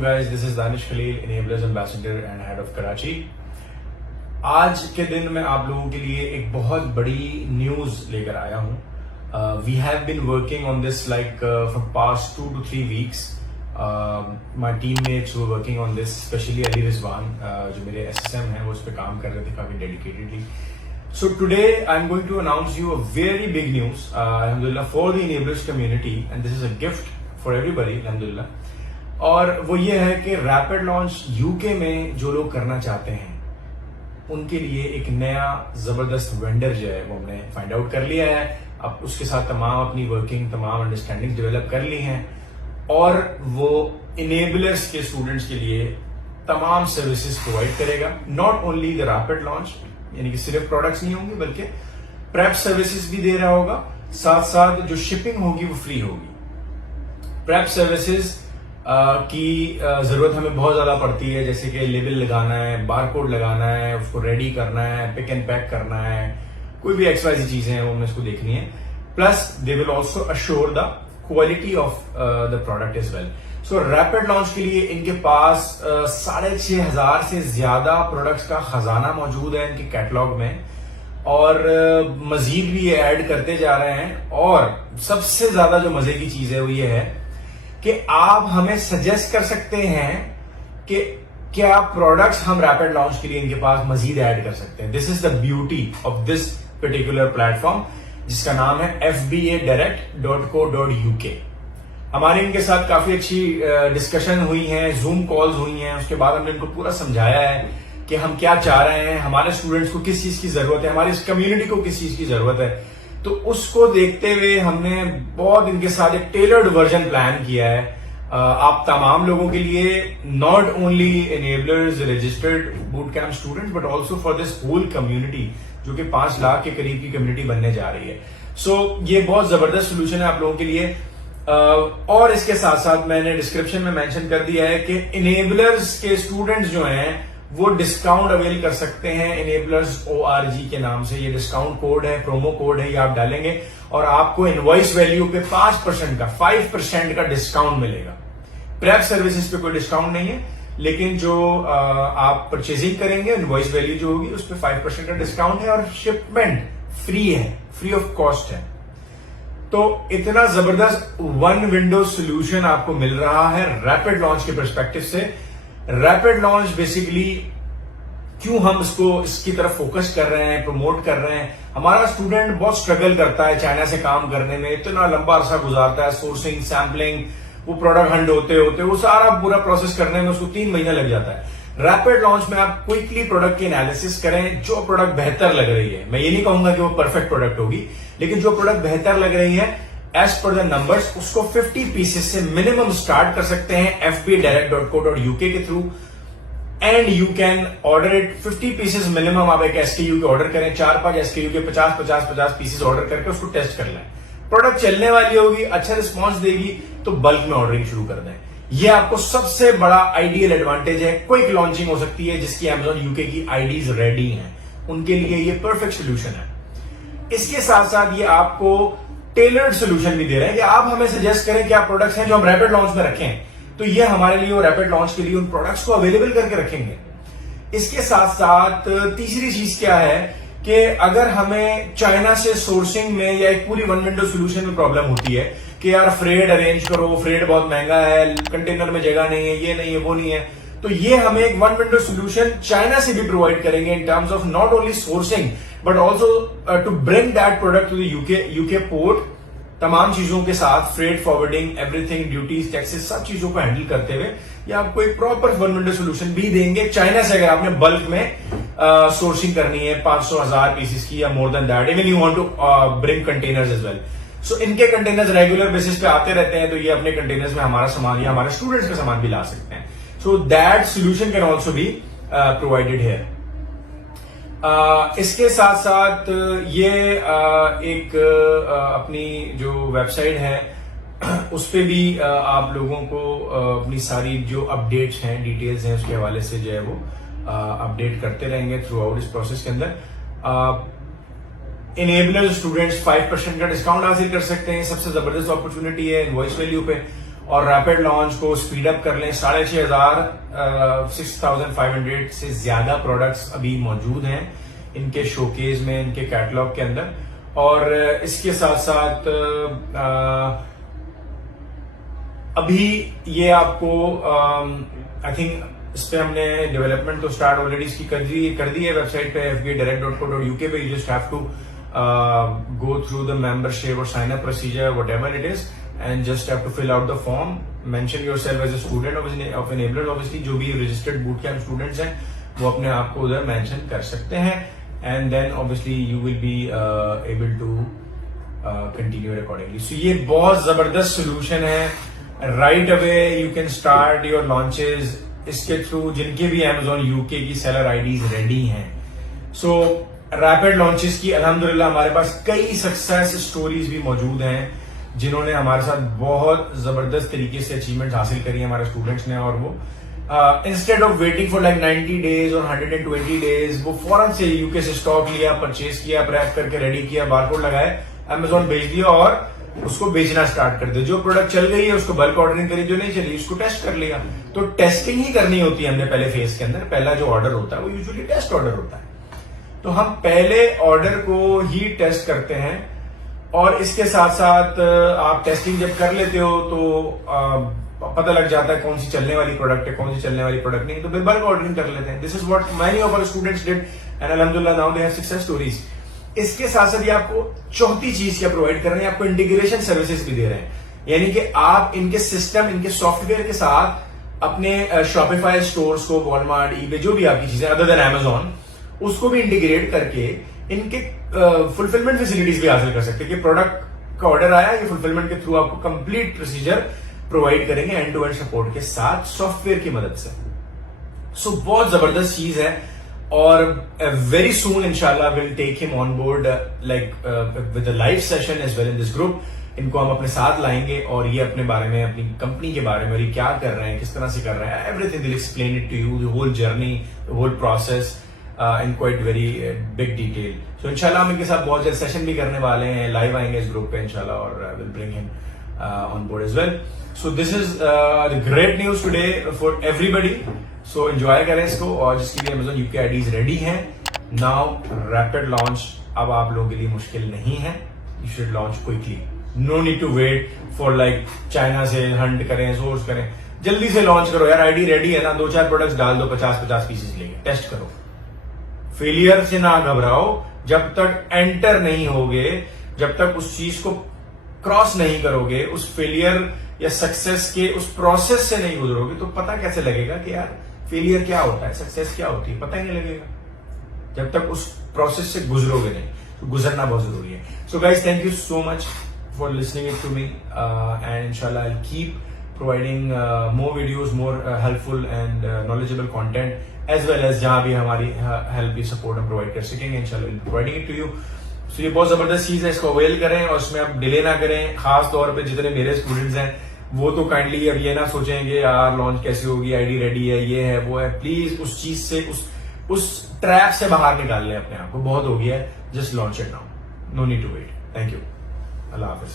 Assalamualaikum guys, this is Danish Khalil, Enablers Ambassador and Head of Karachi। आज के दिन मैं आप लोगों के लिए एक बहुत बड़ी न्यूज लेकर आया हूँ। We have been working on this like for past 2 to 3 weeks। My teammates were working on this, specially Ali Rizwan जो मेरे एसएसएम हैं वो उस पर काम कर रहे थे काफी dedicatedly. So today I'm going to announce you a very big news, alhamdulillah, for the enablers community, and this is a gift for everybody, alhamdulillah। और वो ये है कि रैपिड लॉन्च यूके में जो लोग करना चाहते हैं उनके लिए एक नया जबरदस्त वेंडर जो है वो हमने फाइंड आउट कर लिया है। अब उसके साथ तमाम अपनी वर्किंग, तमाम अंडरस्टैंडिंग डेवलप कर ली हैं और वो इनेबलर्स के स्टूडेंट्स के लिए तमाम सर्विसेज प्रोवाइड करेगा। Not only the rapid launch, यानी कि सिर्फ प्रोडक्ट्स नहीं होंगे बल्कि प्रेप सर्विसेज भी दे रहा होगा, साथ साथ जो शिपिंग होगी वो फ्री होगी। प्रेप सर्विसेज की जरूरत हमें बहुत ज्यादा पड़ती है, जैसे कि लेबल लगाना है, बारकोड लगाना है, उसको रेडी करना है, पिक एंड पैक करना है, कोई भी XYZ चीजें हैं वो हमें इसको देखनी है। Plus they will also assure the quality of the product as well. So rapid launch के लिए इनके पास 6,500 से ज्यादा प्रोडक्ट्स का खजाना मौजूद है इनके कैटलॉग में, और मजीद भी ये ऐड करते जा रहे हैं। और सबसे ज्यादा जो मजे की चीज है वो ये है कि आप हमें सजेस्ट कर सकते हैं कि क्या प्रोडक्ट्स हम रैपिड लॉन्च के लिए इनके पास मजीद ऐड कर सकते हैं। This is the beauty of this particular platform, जिसका नाम है fbadirect.co.uk। हमारी इनके साथ काफी अच्छी डिस्कशन हुई है, जूम कॉल्स हुई हैं, उसके बाद हमने इनको पूरा समझाया है कि हम क्या चाह रहे हैं, हमारे स्टूडेंट्स को किस चीज की जरूरत है, हमारी इस कम्युनिटी को किस चीज की जरूरत है। तो उसको देखते हुए हमने बहुत इनके साथ एक टेलर्ड वर्जन प्लान किया है आप तमाम लोगों के लिए, not only enablers registered boot camp students but also for this whole community जो कि 5 लाख के करीब की कम्युनिटी बनने जा रही है। सो ये बहुत जबरदस्त सोल्यूशन है आप लोगों के लिए। और इसके साथ साथ मैंने डिस्क्रिप्शन में मेंशन कर दिया है कि इनेबलर्स के स्टूडेंट्स जो हैं वो डिस्काउंट अवेल कर सकते हैं इनेबलर्स ORG के नाम से। ये डिस्काउंट कोड है, प्रोमो कोड है, ये आप डालेंगे और आपको इनवॉइस वैल्यू पे 5% का डिस्काउंट मिलेगा। प्रेप सर्विसेज पे कोई डिस्काउंट नहीं है, लेकिन जो आप परचेजिंग करेंगे इनवॉइस वैल्यू जो होगी उस पर 5% का डिस्काउंट है और शिपमेंट फ्री है, फ्री ऑफ कॉस्ट है। तो इतना जबरदस्त वन विंडो सोल्यूशन आपको मिल रहा है रैपिड लॉन्च के पर्सपेक्टिव से। रैपिड लॉन्च बेसिकली क्यों हम इसकी तरफ फोकस कर रहे हैं, प्रमोट कर रहे हैं, हमारा स्टूडेंट बहुत स्ट्रगल करता है चाइना से काम करने में, इतना लंबा अरसा गुजारता है, सोर्सिंग, सैम्पलिंग, वो प्रोडक्ट हंड होते होते वो सारा पूरा प्रोसेस करने में उसको 3 महीना लग जाता है। रैपिड लॉन्च में आप क्विकली प्रोडक्ट की एनालिसिस करें, जो प्रोडक्ट बेहतर लग रही है, मैं ये नहीं कहूंगा कि वो परफेक्ट प्रोडक्ट होगी, लेकिन जो प्रोडक्ट बेहतर लग रही है एज पर द नंबर्स, उसको 50 पीसेस से मिनिमम स्टार्ट कर सकते हैं fbadirect.co.uk के through, and you can order it 50 pieces minimum. आप एक SKU के ऑर्डर करें, 4-5 SKU के 50 पीसेस ऑर्डर करके उसको टेस्ट कर लें। प्रोडक्ट चलने वाली होगी, अच्छा रिस्पॉन्स देगी तो बल्क में ऑर्डरिंग शुरू कर दें। ये आपको सबसे बड़ा आइडियल एडवांटेज है। क्विक लॉन्चिंग हो सकती है, जिसकी Amazon UK की आईडीज रेडी हैं, उनके लिए ये परफेक्ट सोल्यूशन है। इसके साथ साथ ये आपको टेलर्ड सोल्यूशन भी दे रहे हैं कि आप हमें सजेस्ट करें क्या प्रोडक्ट्स हैं जो हम रैपिड लॉन्च में रखें, तो ये हमारे लिए वो रैपिड लॉन्च के लिए उन प्रोडक्ट्स को अवेलेबल करके रखेंगे। इसके साथ साथ तीसरी चीज क्या है कि अगर हमें चाइना से सोर्सिंग में या एक पूरी वन विंडो सोल्यूशन में प्रॉब्लम होती है कि यार फ्रेड अरेंज करो, फ्रेड बहुत महंगा है, कंटेनर में जगह नहीं है, ये नहीं है, वो नहीं है, तो ये हमें एक वन विंडो सोल्यूशन चाइना से भी प्रोवाइड करेंगे in terms of not only sourcing but also to bring that product to the UK port, तमाम चीजों के साथ freight forwarding, everything, duties, taxes, सब चीजों को हैंडल करते हुए ये आपको एक प्रॉपर वन विंडो सोल्यूशन भी देंगे चाइना से। अगर आपने बल्क में सोर्सिंग करनी है 500,000 पीसेस की या more than that, even you want to bring containers as well, so इनके कंटेनर्स रेगुलर बेसिस पे आते रहते हैं, तो ये अपने कंटेनर्स में हमारा सामान या हमारे स्टूडेंट्स का सामान भी ला सकते हैं। So that solution can also be provided here. इसके साथ साथ ये एक अपनी जो वेबसाइट है उस पे भी आप लोगों को अपनी सारी जो अपडेट्स हैं, डिटेल्स हैं, उसके हवाले से जो है वो अपडेट करते रहेंगे थ्रू आउट इस प्रोसेस के अंदर। इनेबलर स्टूडेंट्स 5% का डिस्काउंट हासिल कर सकते हैं, सबसे जबरदस्त अपॉर्चुनिटी है इनवॉइस वैल्यू पे। और रैपिड लॉन्च को स्पीड अप कर लें। 6,500 6,500 से ज्यादा प्रोडक्ट्स अभी मौजूद हैं इनके शोकेस में, इनके कैटलॉग के अंदर। और इसके साथ साथ अभी ये आपको आई थिंक इस पे हमने डेवलपमेंट तो स्टार्ट ऑलरेडी इसकी कर दी है वेबसाइट पे fbadirect.co.uk पे। You just have to go through the membership or sign up procedure, whatever it is, and just have to fill out the form, mention yourself as a student of enablers। obviously जो भी registered bootcamp students हैं वो अपने आप को उधर mention कर सकते हैं, and then obviously you will be able to continue accordingly। so ये बहुत जबरदस्त solution है। right away you can start your launches इसके थ्रू, जिनके भी Amazon UK की seller IDs ready हैं। so रैपिड लॉन्चेस की अल्हम्दुलिल्लाह हमारे पास कई सक्सेस स्टोरीज भी मौजूद हैं, जिन्होंने हमारे साथ बहुत जबरदस्त तरीके से अचीवमेंट हासिल करी है हमारे स्टूडेंट्स ने। और वो instead of waiting for like 90 days और 120 डेज वो फौरन से यूके से स्टॉक लिया, परचेज किया, पैक करके रेडी किया, बारकोड लगाए, अमेजोन भेज दिया और उसको बेचना स्टार्ट कर दिया। जो प्रोडक्ट चल गई है उसको बल्क ऑर्डरिंग करी, जो नहीं चली उसको टेस्ट कर लिया। तो टेस्टिंग ही करनी होती है हमने पहले फेज के अंदर। पहला जो ऑर्डर होता है वो यूजुअली टेस्ट ऑर्डर होता है, तो हम पहले ऑर्डर को ही टेस्ट करते हैं। और इसके साथ साथ आप टेस्टिंग जब कर लेते हो तो पता लग जाता है कौन सी चलने वाली प्रोडक्ट है, कौन सी चलने वाली प्रोडक्ट नहीं, तो फिर बल्क ऑर्डरिंग कर लेते हैं। This is what many of our students did and अल्हम्दुलिल्लाह now they have success stories. इसके साथ साथ ये आपको चौथी चीज क्या प्रोवाइड कर रहे हैं, आपको इंटीग्रेशन सर्विसेज भी दे रहे हैं, यानी कि आप इनके सिस्टम, इनके सॉफ्टवेयर के साथ अपने शॉपिफाई स्टोर्स को, वॉलमार्ट, ईबे, जो भी आपकी चीजें अदर देन अमेजोन, उसको भी इंटीग्रेट करके इनके फुलफिलमेंट फैसिलिटीज भी हासिल कर सकते हैं कि प्रोडक्ट का ऑर्डर आया, ये फुलफिलमेंट के थ्रू आपको कंप्लीट प्रोसीजर प्रोवाइड करेंगे एंड टू एंड सपोर्ट के साथ सॉफ्टवेयर की मदद से। सो बहुत जबरदस्त चीज है और वेरी सून इंशाल्लाह will take him on board like with a live session as well in this group. इनको हम अपने साथ लाएंगे और ये अपने बारे में, अपनी कंपनी के बारे में, और ये क्या कर रहे हैं, किस तरह से कर रहे हैं, everything will explain it to you, the whole journey, the whole process in quite very big detail. So इंशाल्लाह हम इनके साथ बहुत जल्द सेशन भी करने वाले हैं, लाइव आएंगे इस ग्रुप पे इंशाल्लाह, और will bring him on board as well. So this is the great news today for everybody. So enjoy करें इसको, और जिसके लिए अमेजोन यूके आईडीज रेडी हैं नाउ। रैपिड लॉन्च अब आप लोगों के लिए मुश्किल नहीं है, you should launch quickly, no need to wait for like China से हंट करें, सोर्स करें, जल्दी से लॉन्च करो यार। आईडी रेडी है ना, 2-4 प्रोडक्ट्स डाल दो, 50-50 पीसेस लेंगे, टेस्ट करो। फेलियर से ना घबराओ, जब तक एंटर नहीं होगे, जब तक उस चीज को क्रॉस नहीं करोगे, उस फेलियर या सक्सेस के उस प्रोसेस से नहीं गुजरोगे, तो पता कैसे लगेगा कि यार फेलियर क्या होता है, सक्सेस क्या होती है, पता ही नहीं लगेगा जब तक उस प्रोसेस से गुजरोगे नहीं। तो गुजरना बहुत जरूरी है। So guys, thank you so much for listening it to me and इंशाल्लाह I will keep providing more videos, more helpful and knowledgeable content as well as जहां भी हमारी help भी support हम provide कर सकेंगे, इंशाल्लाह we'll be providing it to you। So ये बहुत जबरदस्त चीज है, इसको अवेल करें और इसमें आप डिले ना करें। खास तौर पे जितने मेरे स्टूडेंट्स हैं वो तो काइंडली अब ये ना सोचेंगे यार लॉन्च कैसे होगी, आईडी रेडी है, ये है वो है। प्लीज उस चीज से, उस ट्रैप से बाहर निकाल लें अपने आप को, बहुत हो गया है। Just launch it now, no need to wait. Thank you, अल्लाह हाफिज।